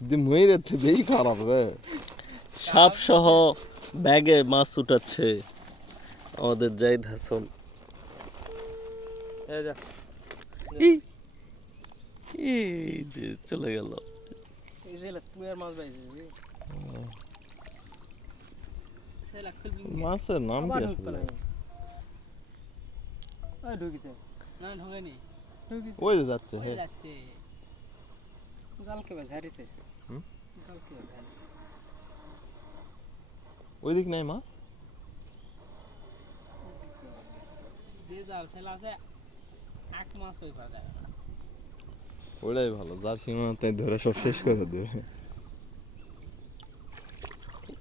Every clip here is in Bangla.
ময়ূরের থেকেই খারাপ রে। সাপ সহ ব্যাগে মাছ উঠাচ্ছে আমাদের জাহিদ হাসান। এই এই যে চলে গেল। মাছের নাম কি আসলে? ওই যে যাচ্ছে। হ্যাঁ, ওই দিক নাই মাছ। ওইটাই ভালো, যার সীমানাতে ধরে সব শেষ করে দেবে।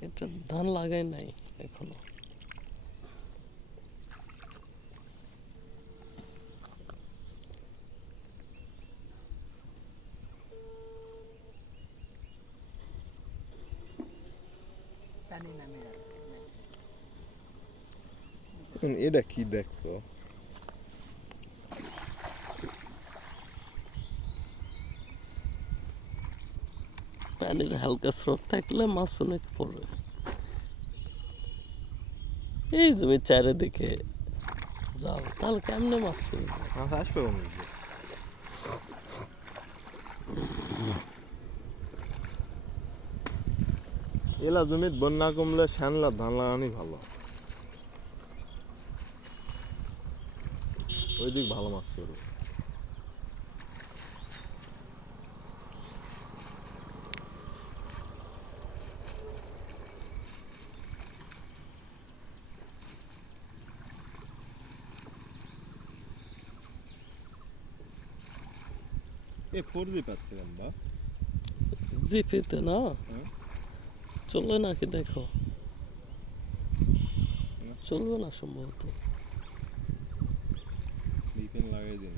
এটা ধান লাগাই নাই এখনো। এটা কি দেখতো? পানির হালকা স্রোত থাকলে মাছ অনেক পড়ে। এই জমি চারিদিকে জাল, তাহলে কেমনে মাছ পড়বে? মাছ আসবে কোন দিকে? এলা জমিত বন্যা কমলে শ্যানলা ধান লাগানি ভালো। ওই দিক ভালো মাছ করবে। এ 4G পাচ্ছিলাম বা জিপিতে না চলে নাকি দেখো, চলবে না সম্ভবত। ভিপিএন লাগাই দিন।